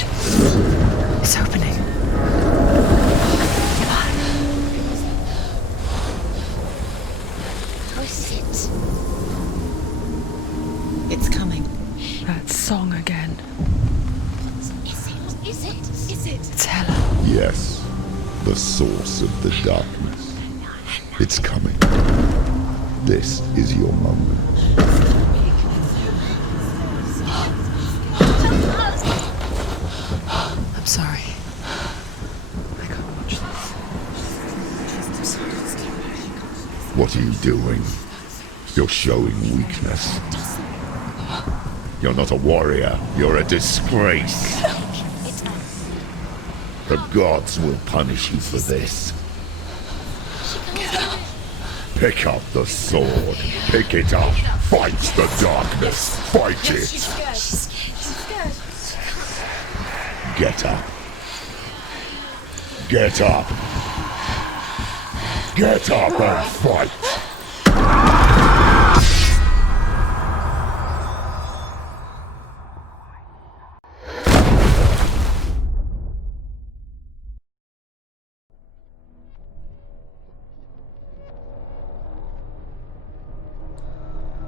gate. It's opening. How is it? It's coming. That song again. Is it? It's Helen. Yes, the source of the darkness. It's coming. This is your moment. I'm sorry. I can't watch this. What are you doing? You're showing weakness. You're not a warrior. You're a disgrace. The gods will punish you for this. Pick up the sword. Pick it up. Fight the darkness. Fight it. Get up. Get up. Get up and fight.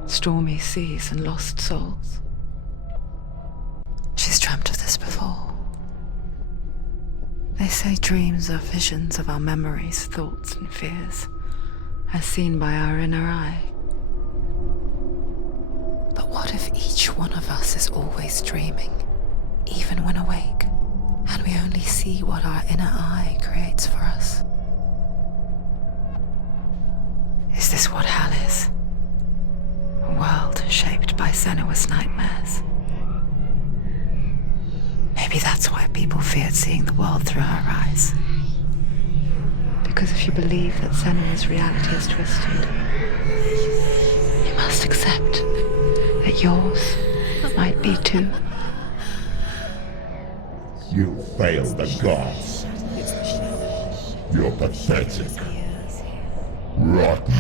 Stormy seas and lost souls. She's dreamt of this before. They say dreams are visions of our memories, thoughts and fears, as seen by our inner eye. But what if each one of us is always dreaming, even when awake, and we only see what our inner eye creates for us? Is this what hell is? A world shaped by Senua's nightmares. Maybe that's why people feared seeing the world through her eyes. Because if you believe that Senua's reality is twisted, you must accept that yours might be too. You failed the gods. You're pathetic. Rotten.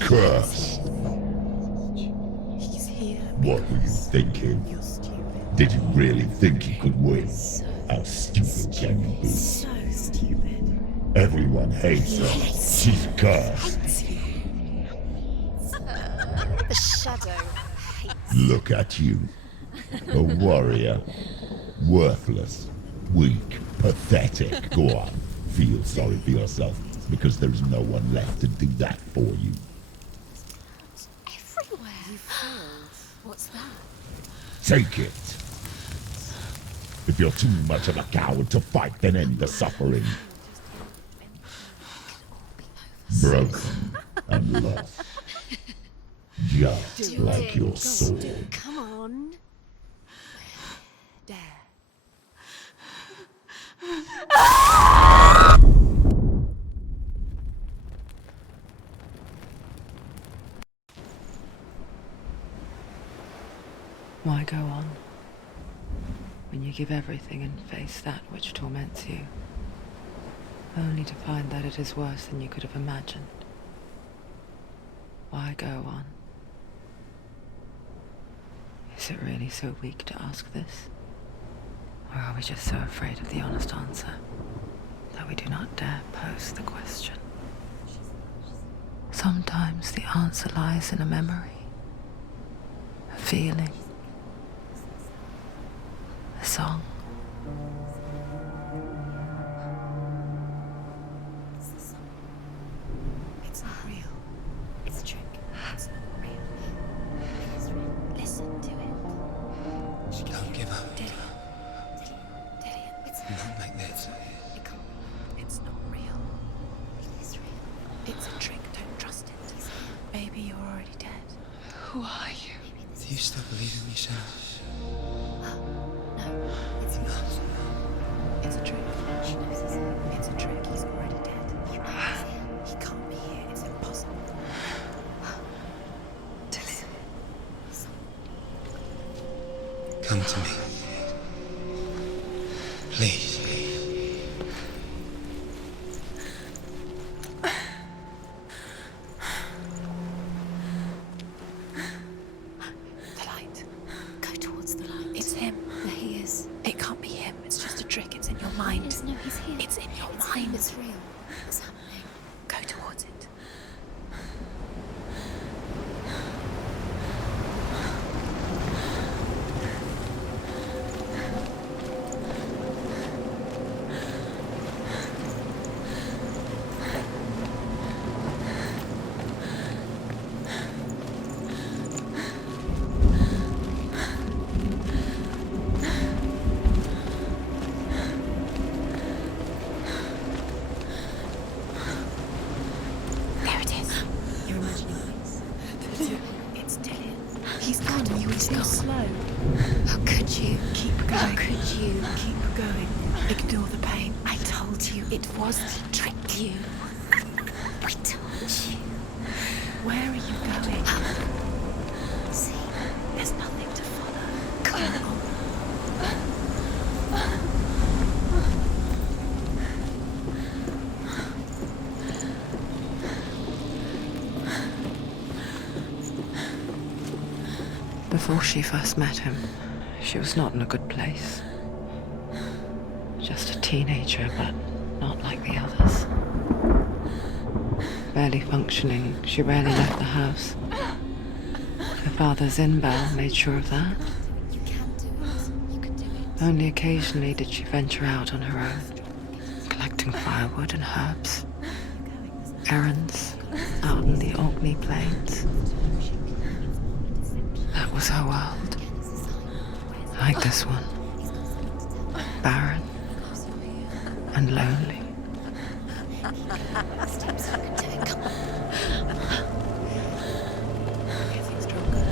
Cursed. What were you thinking? Did you really think you could win? How stupid can you be? So stupid. Everyone hates her. She's cursed. The shadow hates. Look at you. A warrior. Worthless. Weak. Pathetic. Go on. Feel sorry for yourself, because there is no one left to do that for you. Everywhere. You failed. What's that? Take it. If you're too much of a coward to fight, then end the suffering. Broken and lost. Just like your soul. Come on. Dare. Why go on when you give everything and face that which torments you, only to find that it is worse than you could have imagined? Why go on? Is it really so weak to ask this? Or are we just so afraid of the honest answer that we do not dare pose the question? Sometimes the answer lies in a memory, a feeling, a song. It's not real. It's a trick. It's not real. It is real. Listen to it. Don't give up. Dillian. It's Not like this. It can't be. It's not real. It is real. It's a trick. Don't trust it. Maybe you're already dead. Who are you? Maybe this Do you still believe in me, Senua? No, it's not. It's a trick. She knows it's a trick. He's already dead. He knows it. He can't be here. It's impossible. Dillian. Come to me. Please. The light. Go towards the light. It's him. There he is. It can't be him. He's here. It's in your It's mind. It's real. What's happening? Go towards it. There it is. You're imagining things. It's Dillian. He's gone. You were too slow. How could you? Keep going. How could you? Keep going. Ignore the pain. I told you it was to trick you. We told you. Where are you going? See, there's nothing to follow. Come on. Before she first met him, she was not in a good place. Just a teenager, but not like the others. Barely functioning, she rarely left the house. Her father's in-bell made sure of that. You can do it. You can do it. Only occasionally did she venture out on her own, collecting firewood and herbs. Errands out in the Orkney Plains. That was her world. Like this one. Barren and lonely. Steps you can take. Come on. You're getting stronger.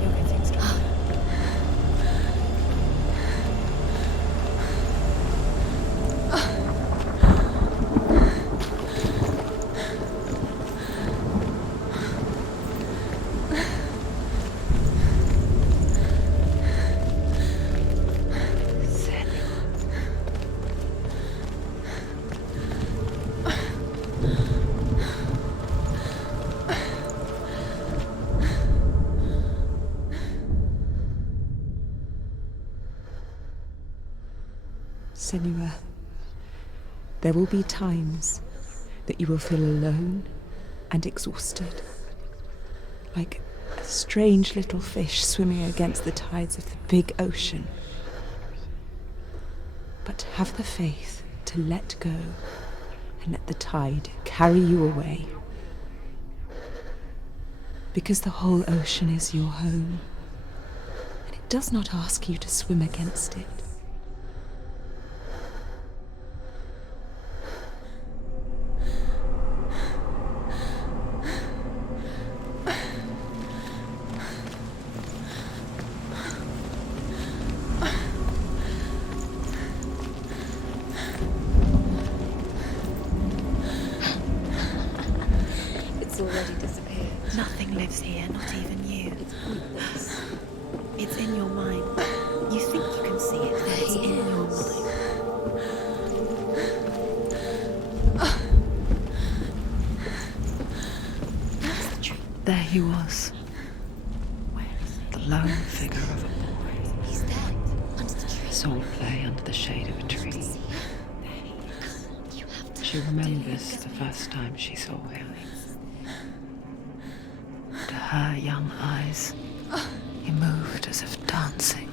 You're getting stronger. Senua, there will be times that you will feel alone and exhausted, like a strange little fish swimming against the tides of the big ocean. But have the faith to let go and let the tide carry you away. Because the whole ocean is your home, and it does not ask you to swim against it. It's already disappeared. Nothing lives here, not even you. It's pointless. It's in your mind. You think you can see it, but it's in your mind. That's the truth. There he was, Where is it? the lone figure of a boy. He's there, under the tree. Saw play under the shade of a tree. See him? There he is. You have to. She remembers the first time she saw him. To her young eyes, he moved as if dancing,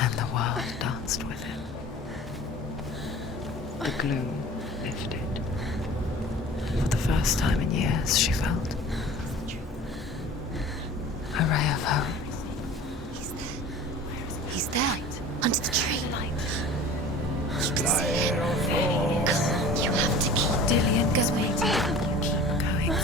and the world danced with him. The gloom lifted. For the first time in years, she felt a ray of hope. He's there. Where is he? He's there, under the tree. You can see him. Come, you have to keep Dillian, going. keep going.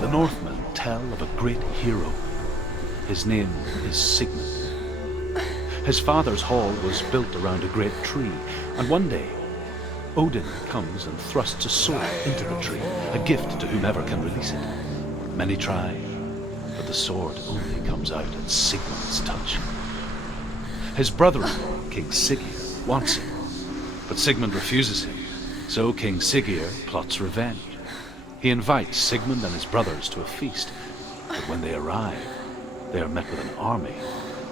The Northmen tell of a great hero. His name is Sigmund. His father's hall was built around a great tree, and one day Odin comes and thrusts a sword into the tree, a gift to whomever can release it. Many try, but the sword only comes out at Sigmund's touch. His brother-in-law, King Sigurd, wants him, But Sigmund refuses him, so King Siggeir plots revenge. He invites Sigmund and his brothers to a feast, but when they arrive, they are met with an army,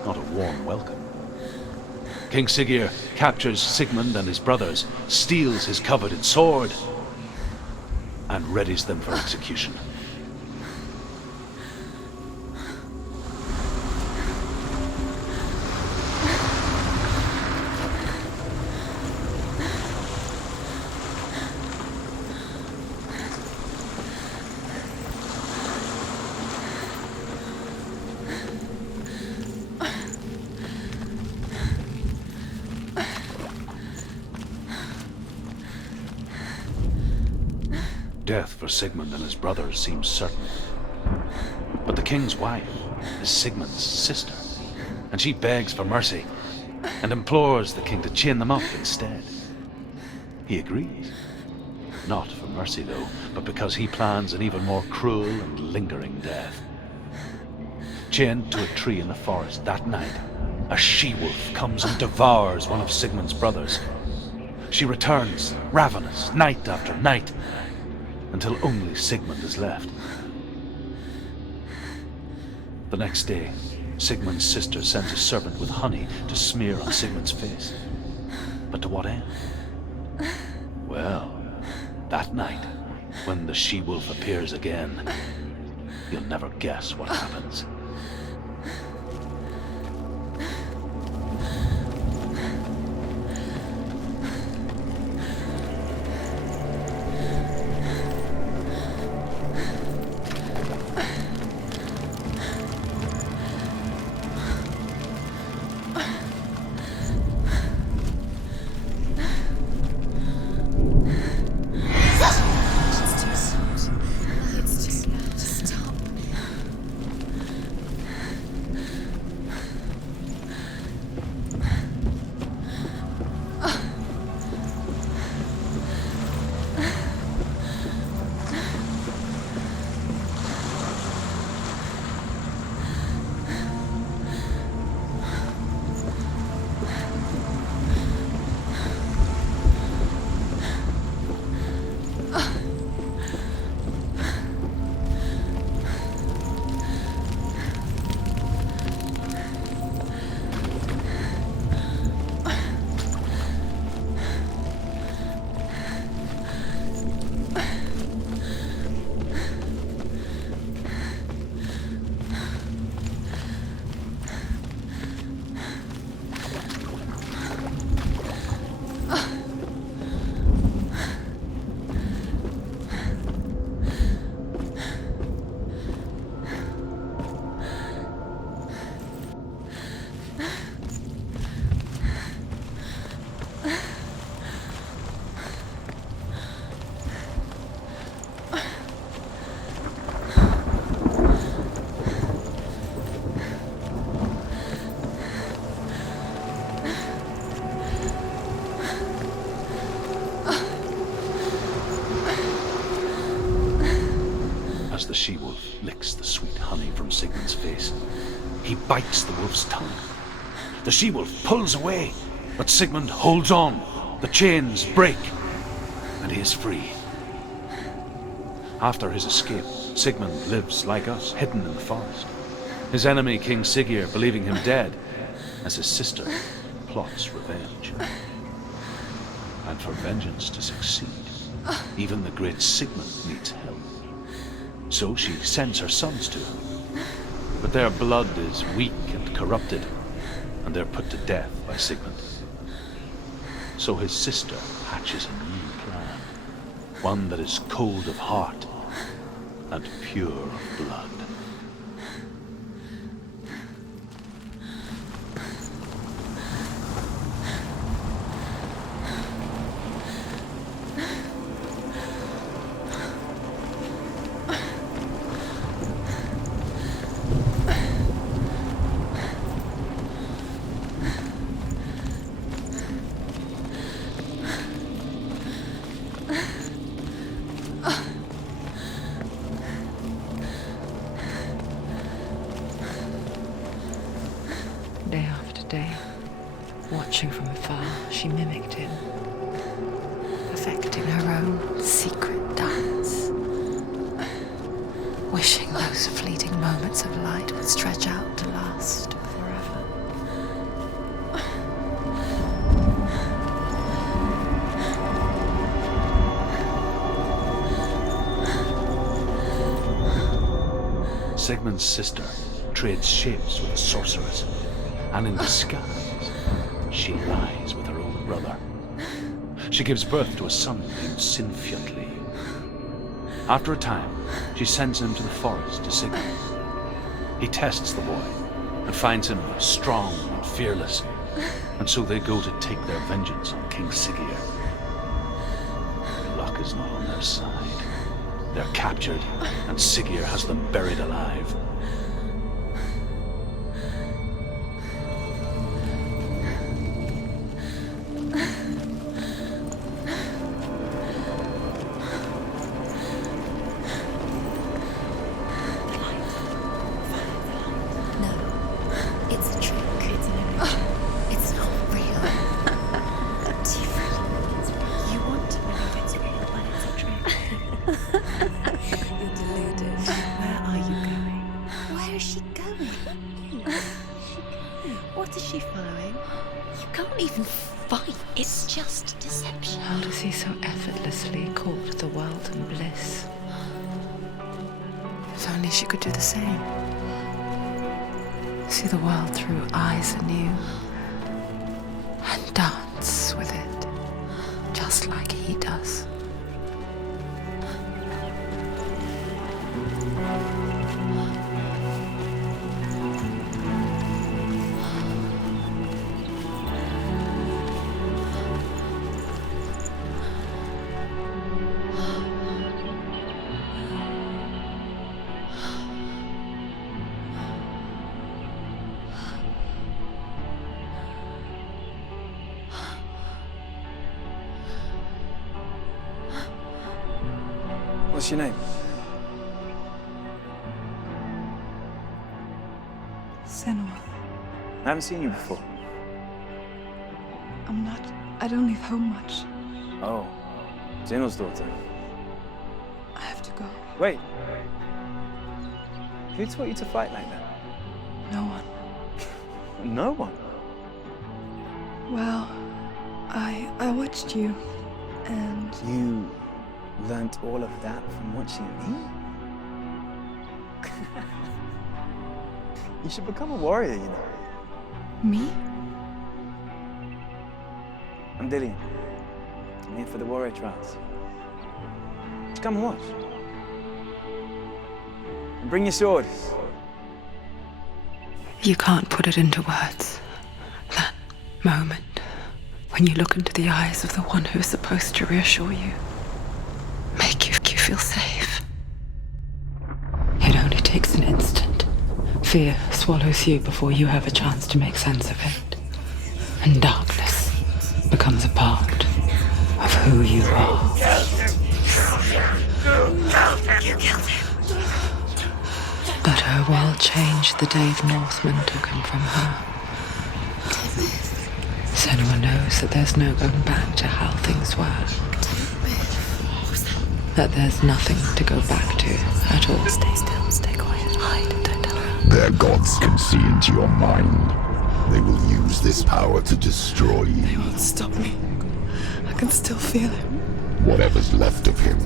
not a warm welcome. King Siggeir captures Sigmund and his brothers, steals his coveted sword, and readies them for execution. Death for Sigmund and his brothers seems certain. But the king's wife is Sigmund's sister, and she begs for mercy and implores the king to chain them up instead. He agrees. Not for mercy, though, but because he plans an even more cruel and lingering death. Chained to a tree in the forest that night, a she-wolf comes and devours one of Sigmund's brothers. She returns, ravenous, night after night, until only Sigmund is left. The next day, Sigmund's sister sends a servant with honey to smear on Sigmund's face. But to what end? Well, that night, when the she-wolf appears again, you'll never guess what happens. As the she-wolf licks the sweet honey from Sigmund's face, he bites the wolf's tongue. The she-wolf pulls away, but Sigmund holds on. The chains break, and he is free. After his escape, Sigmund lives like us, hidden in the forest. His enemy, King Siggeir, believing him dead, as his sister plots revenge. And for vengeance to succeed, even the great Sigmund needs help. So she sends her sons to him. But their blood is weak and corrupted, and they're put to death by Sigmund. So his sister hatches a new plan, one that is cold of heart and pure of blood. Day after day, watching from afar, she mimicked him, perfecting her own secret dance, wishing those fleeting moments of light would stretch out to last forever. Sigmund's sister trades shapes with a sorceress, and in disguise, she lies with her own brother. She gives birth to a son named Sinfjotli. After a time, she sends him to the forest to Sigmund. He tests the boy and finds him strong and fearless, and so they go to take their vengeance on King Siggeir. Luck is not on their side. They're captured, and Siggeir has them buried alive. No, it's a trick. It's an illusion. It's not real. Do you really think it's real? You want to believe it's real when it's a trick. You're deluded. Where are you going? Where is she going? What is she following? You can't even fight. It's just deception. How does he so effortlessly court the world and bliss? If only she could do the same. See the world through eyes anew and dance with it, just like he does. What's your name? Senua. I haven't seen you before. I don't leave home much. Oh, Zeno's daughter. I have to go. Wait. Who taught you to fight like that? No one. No one. Well, I watched you, and You learnt all of that from watching me? You should become a warrior, you know. me? I'm Dillian. I'm here for the warrior trials. Just come and watch. And bring your sword. You can't put it into words. That moment when you look into the eyes of the one who is supposed to reassure you, make you feel safe. It only takes an instant. Fear swallows you before you have a chance to make sense of it. And darkness becomes a part of who you are. You killed him. But her world changed the day the Northmen took him from her. Senua knows that there's no going back to how things were. That there's nothing to go back to at all. Stay still, stay quiet, hide, don't tell her. Their gods can see into your mind. They will use this power to destroy They you. won't stop me. I can still feel him. Whatever's left of him,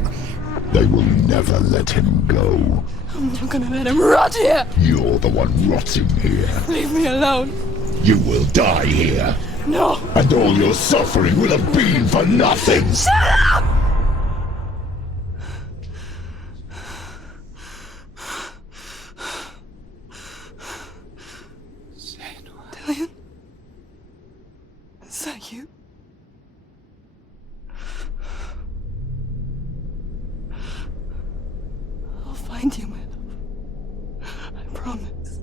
they will never let him go. I'm not gonna let him rot here. You're the one rotting here. Leave me alone. You will die here. No. And all your suffering will have been for nothing. Dillian? Is that you? I'll find you, my love. I promise.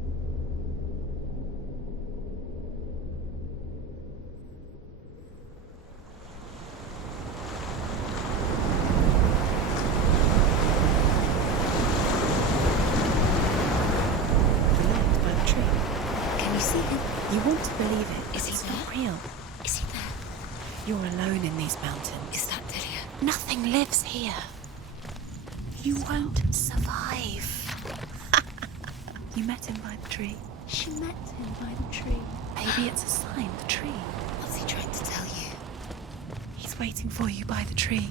By the tree. Can you see him? You want to believe it. Is he not real? Is he there? You're alone in these mountains. Is that Dillian? Nothing lives here. You won't survive. You met him by the tree. She met him by the tree. Maybe it's a sign, the tree. What's he trying to tell you? He's waiting for you by the tree.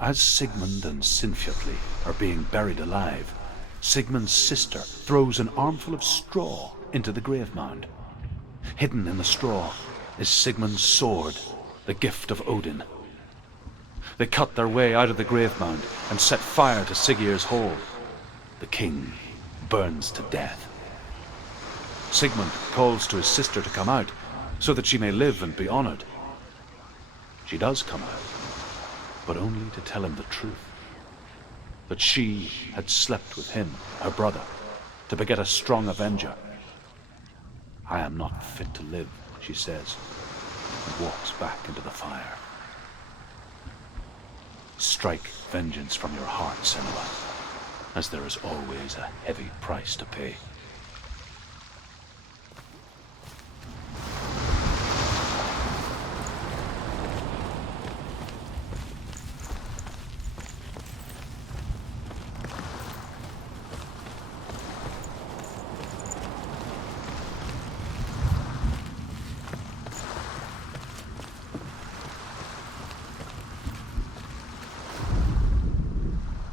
As Sigmund and Sinfjotli are being buried alive, Sigmund's sister throws an armful of straw into the grave mound. Hidden in the straw is Sigmund's sword, the gift of Odin. They cut their way out of the grave mound and set fire to Siggeir's hall. The king burns to death. Sigmund calls to his sister to come out so that she may live and be honored. She does come out, but only to tell him the truth. That she had slept with him, her brother, to beget a strong avenger. I am not fit to live, she says, and walks back into the fire. Strike vengeance from your heart, Senua, as there is always a heavy price to pay.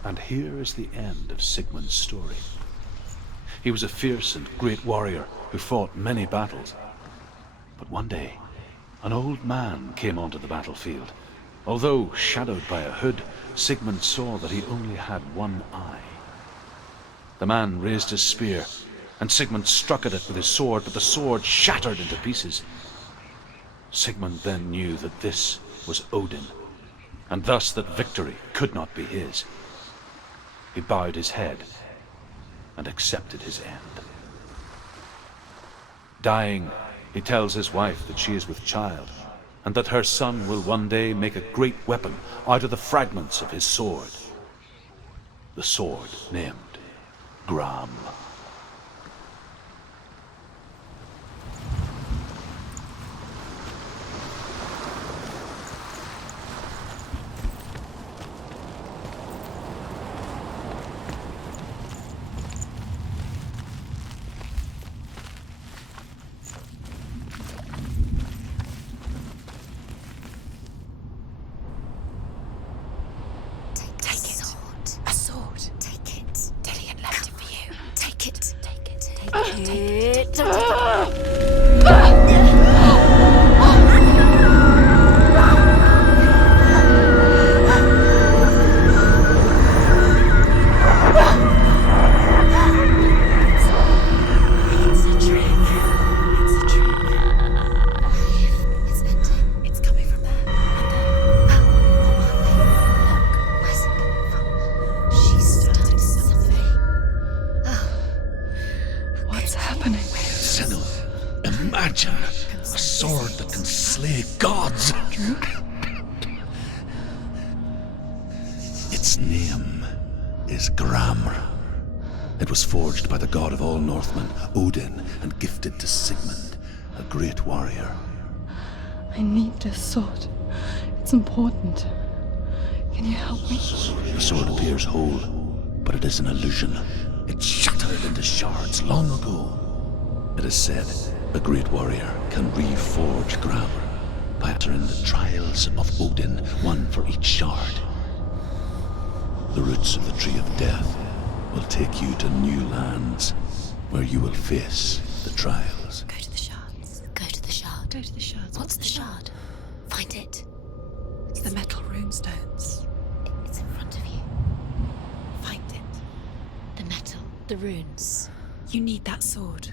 And here is the end of Sigmund's story. He was a fierce and great warrior who fought many battles. But one day, an old man came onto the battlefield. Although shadowed by a hood, Sigmund saw that he only had one eye. The man raised his spear, and Sigmund struck at it with his sword, but the sword shattered into pieces. Sigmund then knew that this was Odin, and thus that victory could not be his. He bowed his head and accepted his end. Dying, he tells his wife that she is with child, and that her son will one day make a great weapon out of the fragments of his sword. The sword named Gram. Its name is Gram. It was forged by the god of all Northmen, Odin, and gifted to Sigmund, a great warrior. I need this sword. It's important. Can you help me? The sword appears whole, but it is an illusion. It shattered into shards long ago. It is said a great warrior can reforge Gram by entering the trials of Odin, one for each shard. The roots of the Tree of Death will take you to new lands where you will face the trials. Go to the shards. Go to the shard. Go to the shards. What's the shard? Find it. It's the metal runestones. It's in front of you. Find it. The metal. The runes. You need that sword.